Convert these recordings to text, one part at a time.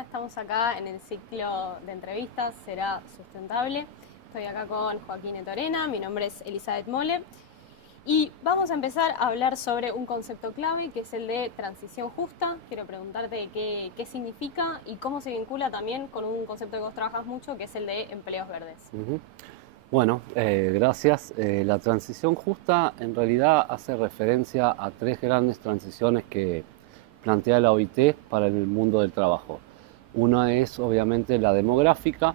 Estamos acá en el ciclo de entrevistas Será Sustentable. Estoy acá con Joaquín Etorena, mi nombre es Elizabeth Mole y vamos a empezar a hablar sobre un concepto clave que es el de transición justa. Quiero preguntarte qué significa y cómo se vincula también con un concepto que vos trabajas mucho, que es el de empleos verdes. Bueno, gracias. La transición justa en realidad hace referencia a tres grandes transiciones que plantea la OIT para el mundo del trabajo. Una es obviamente la demográfica,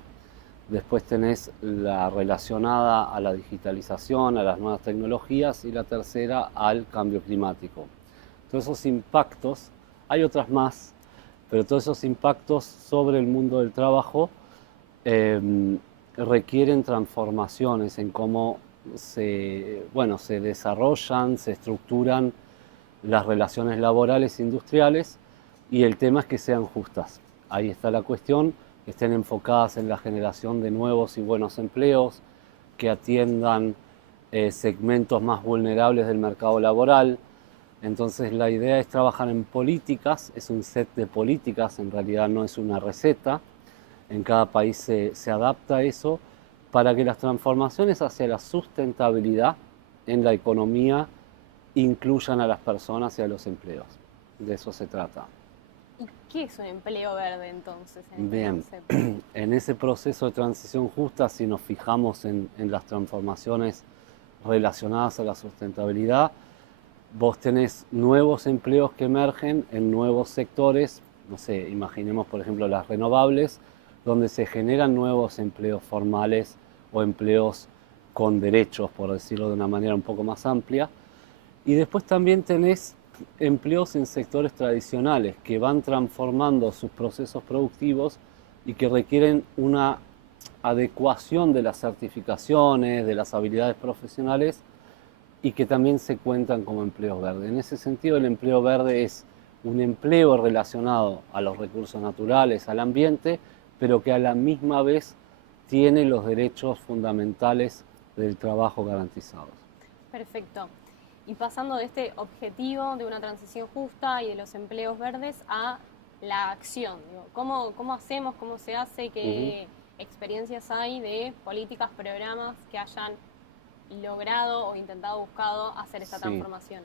después tenés la relacionada a la digitalización, a las nuevas tecnologías y la tercera al cambio climático. Todos esos impactos, hay otras más, pero todos esos impactos sobre el mundo del trabajo requieren transformaciones en cómo se desarrollan, se estructuran las relaciones laborales e industriales, y el tema es que sean justas. Ahí está la cuestión, que estén enfocadas en la generación de nuevos y buenos empleos, que atiendan segmentos más vulnerables del mercado laboral. Entonces la idea es trabajar en políticas, es un set de políticas, en realidad no es una receta. En cada país se adapta eso para que las transformaciones hacia la sustentabilidad en la economía incluyan a las personas y a los empleos. De eso se trata. ¿Y qué es un empleo verde entonces en este Bien, concepto? en ese proceso de transición justa, si nos fijamos en las transformaciones relacionadas a la sustentabilidad, vos tenés nuevos empleos que emergen en nuevos sectores, no sé, imaginemos por ejemplo las renovables, donde se generan nuevos empleos formales o empleos con derechos, por decirlo de una manera un poco más amplia. Y después también tenés empleos en sectores tradicionales que van transformando sus procesos productivos y que requieren una adecuación de las certificaciones, de las habilidades profesionales, y que también se cuentan como empleos verdes. En ese sentido, el empleo verde es un empleo relacionado a los recursos naturales, al ambiente, pero que a la misma vez tiene los derechos fundamentales del trabajo garantizados. Perfecto. Y pasando de este objetivo de una transición justa y de los empleos verdes a la acción, digo, ¿cómo hacemos, cómo se hace, qué experiencias hay de políticas, programas que hayan logrado o intentado, buscado hacer esta Sí. transformación?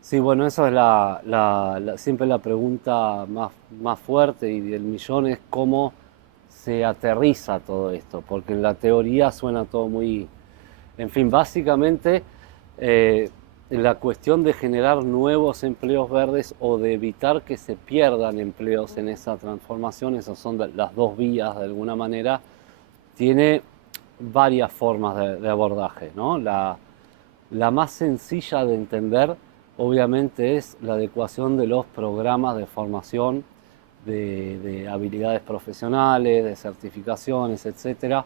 Sí, bueno, esa es siempre la pregunta más fuerte y del millón, es cómo se aterriza todo esto, porque en la teoría suena todo muy... En fin, básicamente la cuestión de generar nuevos empleos verdes o de evitar que se pierdan empleos en esa transformación, esas son las dos vías de alguna manera, tiene varias formas de abordaje, ¿no? La más sencilla de entender, obviamente, es la adecuación de los programas de formación, de habilidades profesionales, de certificaciones, etcétera,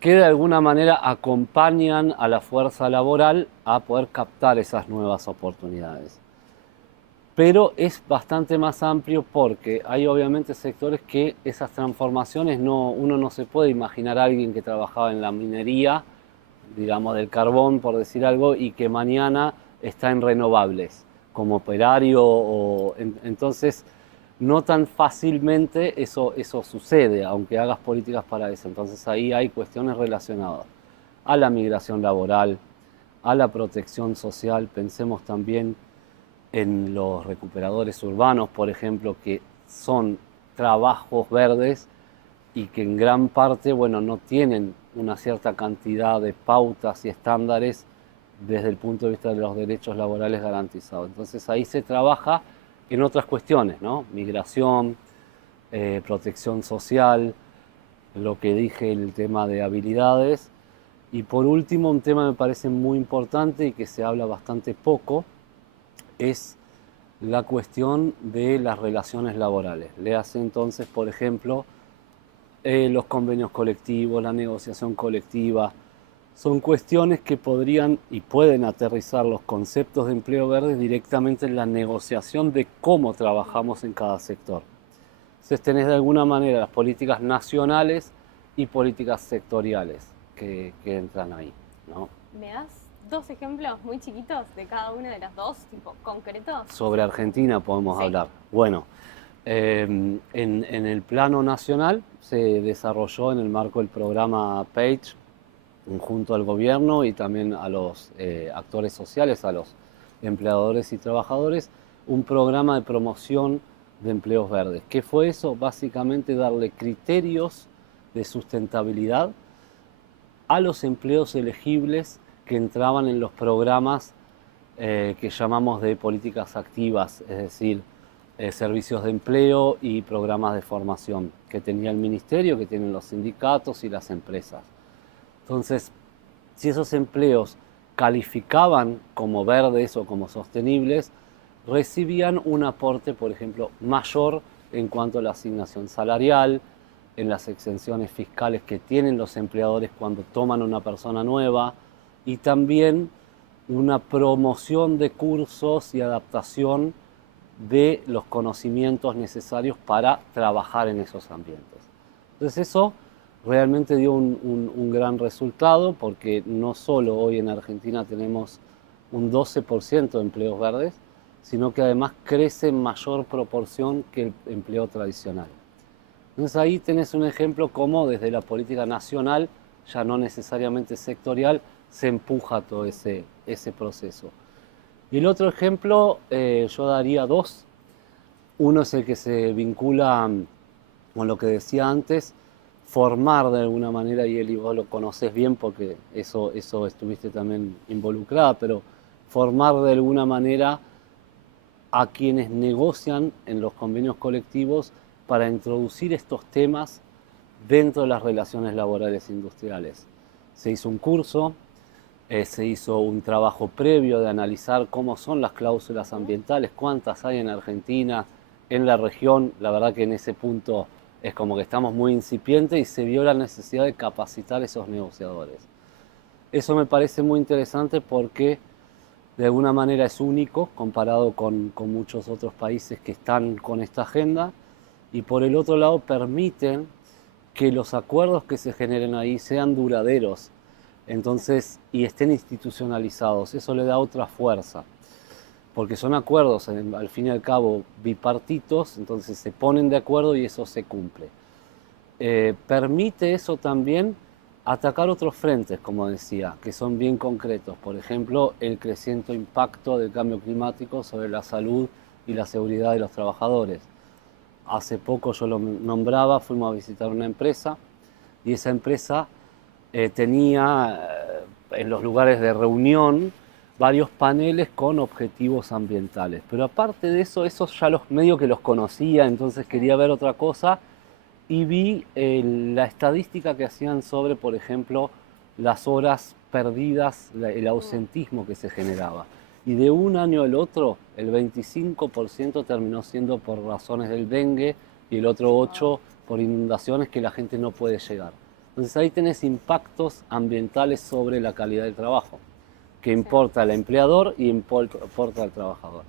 que de alguna manera acompañan a la fuerza laboral a poder captar esas nuevas oportunidades. Pero es bastante más amplio porque hay obviamente sectores que esas transformaciones uno no se puede imaginar a alguien que trabajaba en la minería, digamos del carbón por decir algo, y que mañana está en renovables como operario, entonces no tan fácilmente eso sucede, aunque hagas políticas para eso. Entonces ahí hay cuestiones relacionadas a la migración laboral, a la protección social. Pensemos también en los recuperadores urbanos, por ejemplo, que son trabajos verdes y que en gran parte, bueno, no tienen una cierta cantidad de pautas y estándares desde el punto de vista de los derechos laborales garantizados. Entonces ahí se trabaja en otras cuestiones, ¿no? Migración, protección social, lo que dije, el tema de habilidades. Y por último, un tema que me parece muy importante y que se habla bastante poco, es la cuestión de las relaciones laborales. Le hace entonces, por ejemplo, los convenios colectivos, la negociación colectiva, son cuestiones que podrían y pueden aterrizar los conceptos de empleo verde directamente en la negociación de cómo trabajamos en cada sector. Entonces tenés de alguna manera las políticas nacionales y políticas sectoriales que entran ahí, ¿no? ¿Me das dos ejemplos muy chiquitos de cada una de las dos, tipo concretos? Sobre Argentina podemos Sí. hablar. Bueno, En el plano nacional se desarrolló en el marco del programa PAGE, junto al gobierno y también a los actores sociales, a los empleadores y trabajadores, un programa de promoción de empleos verdes. ¿Qué fue eso? Básicamente darle criterios de sustentabilidad a los empleos elegibles que entraban en los programas que llamamos de políticas activas, es decir, servicios de empleo y programas de formación que tenía el ministerio, que tienen los sindicatos y las empresas. Entonces, si esos empleos calificaban como verdes o como sostenibles, recibían un aporte, por ejemplo, mayor en cuanto a la asignación salarial, en las exenciones fiscales que tienen los empleadores cuando toman una persona nueva, y también una promoción de cursos y adaptación de los conocimientos necesarios para trabajar en esos ambientes. Entonces eso realmente dio un gran resultado, porque no solo hoy en Argentina tenemos un 12% de empleos verdes, sino que además crece en mayor proporción que el empleo tradicional. Entonces ahí tenés un ejemplo cómo desde la política nacional, ya no necesariamente sectorial, se empuja todo ese proceso. Y el otro ejemplo, yo daría dos. Uno es el que se vincula con lo que decía antes, formar de alguna manera, y Eli, vos lo conocés bien porque eso estuviste también involucrada, pero formar de alguna manera a quienes negocian en los convenios colectivos para introducir estos temas dentro de las relaciones laborales industriales. Se hizo un curso, se hizo un trabajo previo de analizar cómo son las cláusulas ambientales, cuántas hay en Argentina, en la región. La verdad que en ese punto es como que estamos muy incipientes y se vio la necesidad de capacitar a esos negociadores. Eso me parece muy interesante porque de alguna manera es único comparado con muchos otros países que están con esta agenda, y por el otro lado permiten que los acuerdos que se generen ahí sean duraderos, entonces, y estén institucionalizados. Eso le da otra fuerza, porque son acuerdos al fin y al cabo bipartitos, entonces se ponen de acuerdo y eso se cumple. Permite eso también atacar otros frentes, como decía, que son bien concretos. Por ejemplo, el creciente impacto del cambio climático sobre la salud y la seguridad de los trabajadores. Hace poco yo lo nombraba, fuimos a visitar una empresa y esa empresa tenía en los lugares de reunión varios paneles con objetivos ambientales. Pero aparte de eso, esos ya los medio que los conocía, entonces quería ver otra cosa, y vi la estadística que hacían sobre, por ejemplo, las horas perdidas, el ausentismo que se generaba. Y de un año al otro, el 25% terminó siendo por razones del dengue y el otro 8% por inundaciones que la gente no puede llegar. Entonces ahí tenés impactos ambientales sobre la calidad del trabajo, que importa al empleador y importa al trabajador.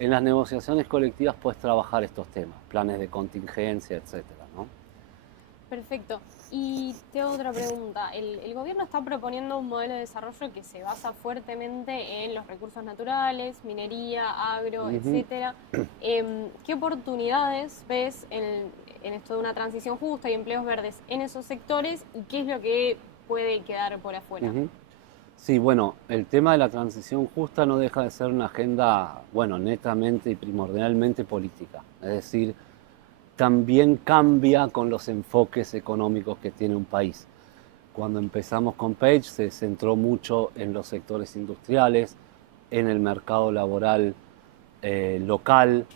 En las negociaciones colectivas puedes trabajar estos temas, planes de contingencia, etcétera, ¿no? Perfecto. Y te hago otra pregunta. El gobierno está proponiendo un modelo de desarrollo que se basa fuertemente en los recursos naturales, minería, agro, etcétera. ¿Qué oportunidades ves en esto de una transición justa y empleos verdes en esos sectores, y qué es lo que puede quedar por afuera? Sí, bueno, el tema de la transición justa no deja de ser una agenda, bueno, netamente y primordialmente política. Es decir, también cambia con los enfoques económicos que tiene un país. Cuando empezamos con Page se centró mucho en los sectores industriales, en el mercado laboral local,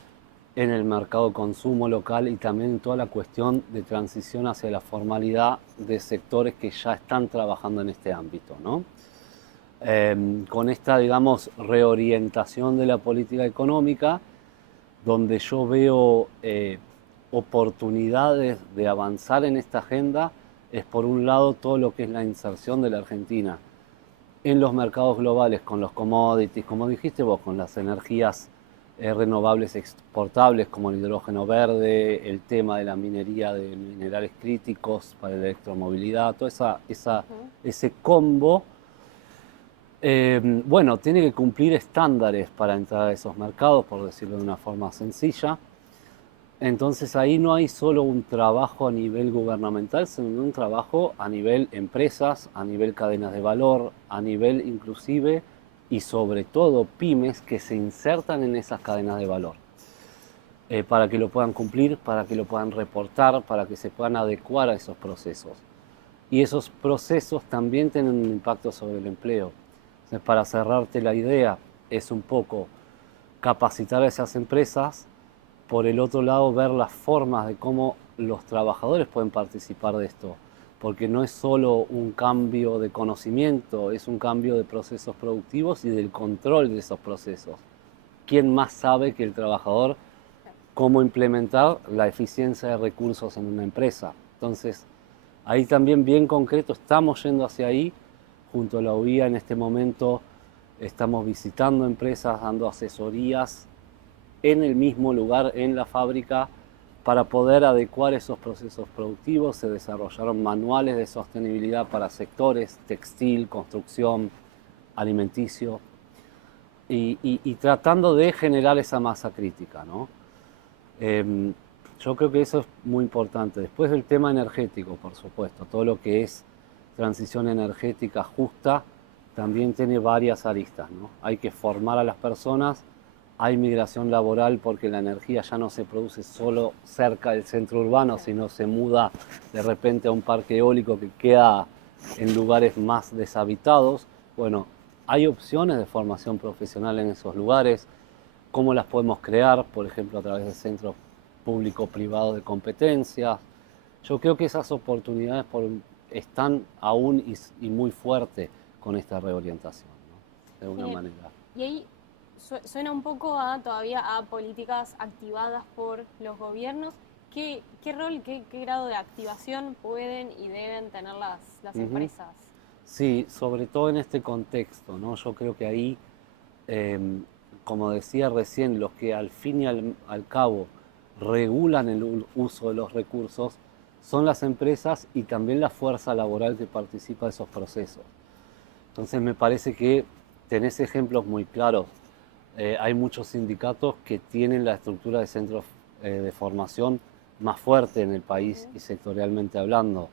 en el mercado de consumo local, y también en toda la cuestión de transición hacia la formalidad de sectores que ya están trabajando en este ámbito, ¿no? Con esta, digamos, reorientación de la política económica, donde yo veo oportunidades de avanzar en esta agenda, es por un lado todo lo que es la inserción de la Argentina en los mercados globales con los commodities, como dijiste vos, con las energías renovables exportables como el hidrógeno verde, el tema de la minería de minerales críticos para la electromovilidad, todo ese combo. Bueno, tiene que cumplir estándares para entrar a esos mercados, por decirlo de una forma sencilla. Entonces ahí no hay solo un trabajo a nivel gubernamental, sino un trabajo a nivel empresas, a nivel cadenas de valor, a nivel inclusive y sobre todo pymes que se insertan en esas cadenas de valor, para que lo puedan cumplir, para que lo puedan reportar, para que se puedan adecuar a esos procesos. Y esos procesos también tienen un impacto sobre el empleo. Entonces, para cerrarte la idea, es un poco capacitar a esas empresas, por el otro lado ver las formas de cómo los trabajadores pueden participar de esto, porque no es solo un cambio de conocimiento, es un cambio de procesos productivos y del control de esos procesos. ¿Quién más sabe que el trabajador cómo implementar la eficiencia de recursos en una empresa? Entonces, ahí también bien concreto, estamos yendo hacia ahí, junto a la UIA en este momento estamos visitando empresas, dando asesorías en el mismo lugar, en la fábrica, para poder adecuar esos procesos productivos. Se desarrollaron manuales de sostenibilidad para sectores, textil, construcción, alimenticio, y tratando de generar esa masa crítica, ¿no? Yo creo que eso es muy importante. Después del tema energético, por supuesto, todo lo que es transición energética justa también tiene varias aristas, ¿no? Hay que formar a las personas, hay migración laboral porque la energía ya no se produce solo cerca del centro urbano, sino se muda de repente a un parque eólico que queda en lugares más deshabitados. Bueno, hay opciones de formación profesional en esos lugares. ¿Cómo las podemos crear? Por ejemplo, a través de centros público-privados de competencias. Yo creo que esas oportunidades están aún y muy fuertes con esta reorientación, ¿no? De alguna Bien. manera. Y ahí suena un poco todavía a políticas activadas por los gobiernos. ¿Qué rol, qué grado de activación pueden y deben tener las Ujú. empresas? Sí, sobre todo en este contexto, ¿no? Yo creo que ahí, eh, como decía recién, los que al fin y al cabo regulan el uso de los recursos son las empresas y también la fuerza laboral que participa de esos procesos. Entonces me parece que tenés ejemplos muy claros. Hay muchos sindicatos que tienen la estructura de centros de formación más fuerte en el país y sectorialmente hablando.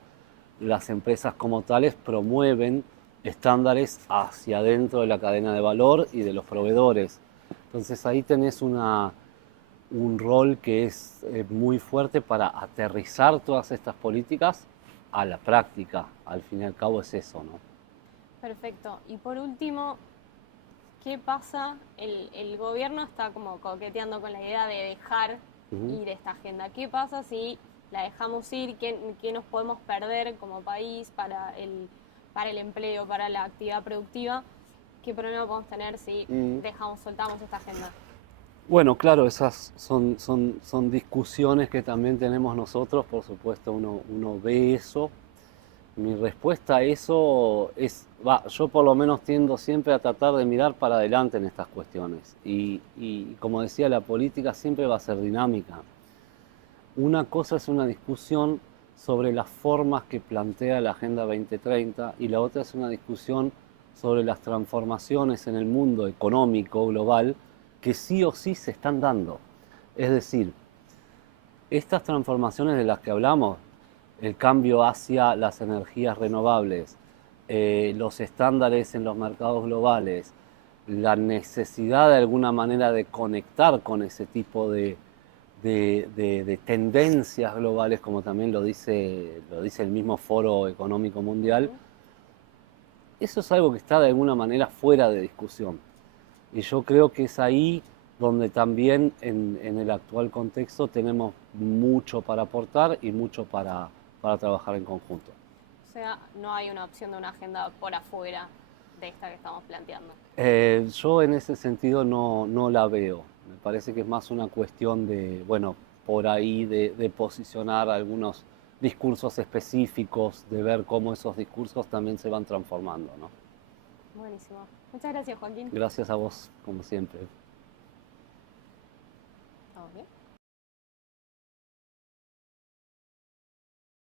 Las empresas como tales promueven estándares hacia adentro de la cadena de valor y de los proveedores. Entonces ahí tenés un rol que es muy fuerte para aterrizar todas estas políticas a la práctica. Al fin y al cabo es eso, ¿no? Perfecto. Y por último, ¿qué pasa? El gobierno está como coqueteando con la idea de dejar Ujú. ir esta agenda. ¿Qué pasa si la dejamos ir? ¿Qué nos podemos perder como país para el empleo, para la actividad productiva? ¿Qué problema podemos tener si Mm. soltamos esta agenda? Bueno, claro, esas son discusiones que también tenemos nosotros, por supuesto uno ve eso. Mi respuesta a eso es, yo por lo menos tiendo siempre a tratar de mirar para adelante en estas cuestiones. Y como decía, la política siempre va a ser dinámica. Una cosa es una discusión sobre las formas que plantea la Agenda 2030 y la otra es una discusión sobre las transformaciones en el mundo económico global que sí o sí se están dando. Es decir, estas transformaciones de las que hablamos, el cambio hacia las energías renovables, los estándares en los mercados globales, la necesidad de alguna manera de conectar con ese tipo de tendencias globales, como también lo dice el mismo Foro Económico Mundial, eso es algo que está de alguna manera fuera de discusión. Y yo creo que es ahí donde también en el actual contexto tenemos mucho para aportar y mucho para trabajar en conjunto. O sea, no hay una opción de una agenda por afuera de esta que estamos planteando. Yo en ese sentido no la veo. Me parece que es más una cuestión de, bueno, por ahí de posicionar algunos discursos específicos, de ver cómo esos discursos también se van transformando, ¿no? Buenísimo. Muchas gracias, Joaquín. Gracias a vos, como siempre. ¿Estamos bien?